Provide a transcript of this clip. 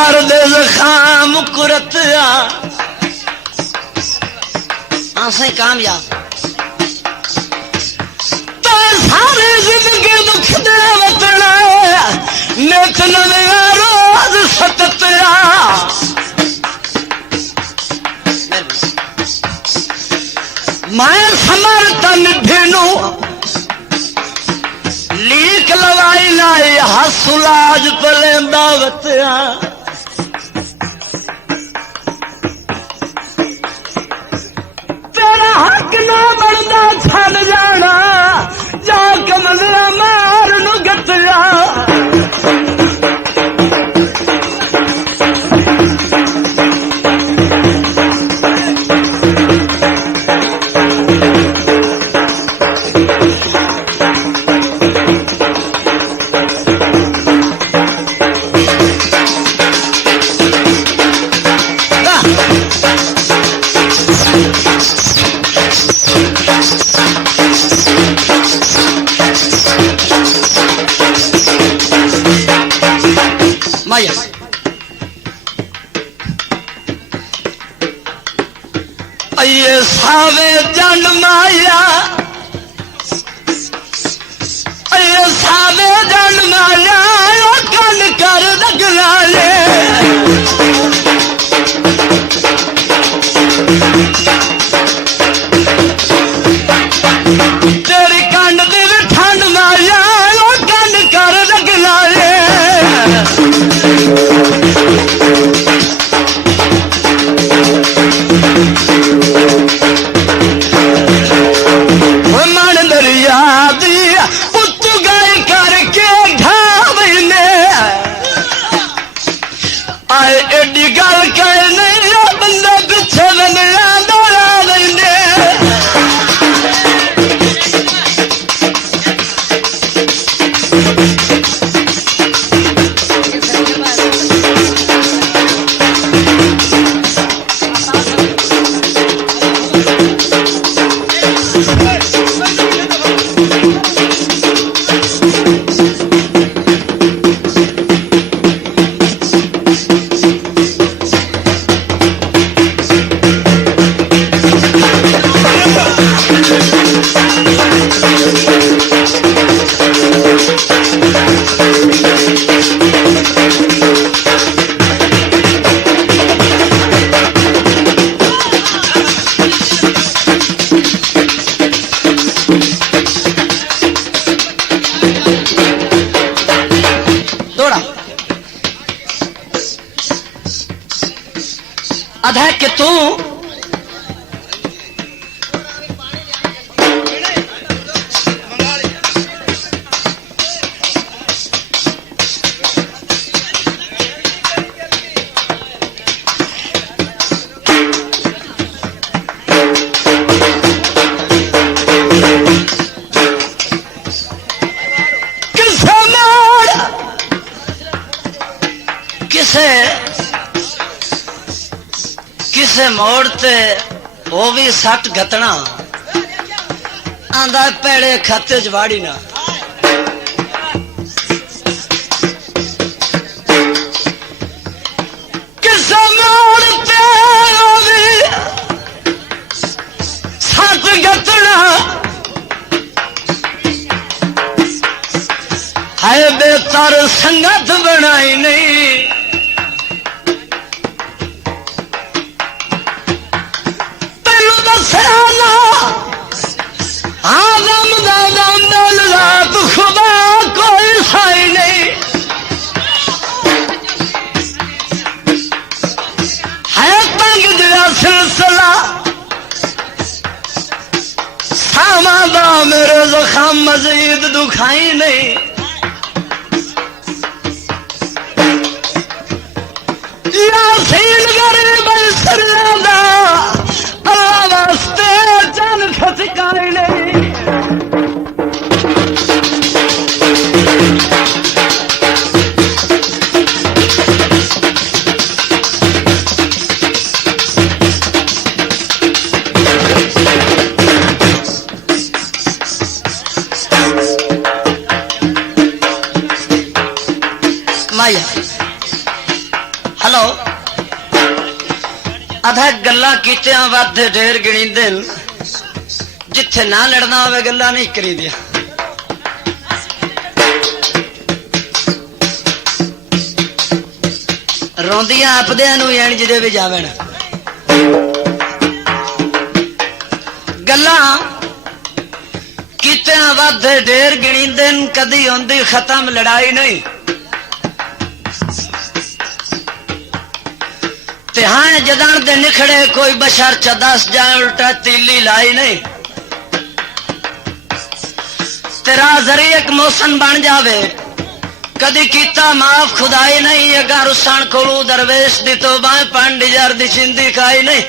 कर दे जखाम कुरत आसे कामयाब तो सारे जिंदगी दुख दे वतना नेत नया रोज सततया मैं समर्थन भिनु लीक लवाई लाई हसुलाज पले दावत तेरा हक ना बनता छड़ जाना जा कमलिया मार नु गतया माया ये सावे जन माया ये सावे जन माया कन कर लगना ले तेरी कंड दी ठंड माया कन कर लगना ले मन दरिया दिया पुत्तू गाय करके ढाबने आए एडी गल कर नहीं बंदा पिछे बनया दौड़ा लेंगे अधा कि तू किसे मोड़ते वो भी सट गतना आंदा पेड़े खाते जवाड़ी ना किसे मोड़ते वो भी सट गतना है बेतार संगत बनाई नहीं आदम दादम दौलत खुदा कोई साई नहीं है तंग दिया सिलसिला सामादा मेरे जखाम मजीद दुखाई नहीं यासीन गरीब सरदा अल्लाह वास्ते जान खचकाई नहीं माया हेलो अधा गल्ला कीतियां वादे ढेर गिणी दिन जिथे ना लड़ना होवे गल्ला नहीं करी दिया रोंदियां आपदियां नूं एण जिदे भी जावण गल्ला कीतियां वादे ढेर गिणी दिन कदी होंदी खत्म लड़ाई नहीं हाँ जदान दे निखड़े कोई बशर चदस जाए उल्टा तीली लाई नहीं तेरा जरी एक मौसन बन जावे कदी कीता माफ खुदाई नहीं अगर रुसान कोलू दरवेश दी तो बाएं 5000 दी चिंदी खाई नहीं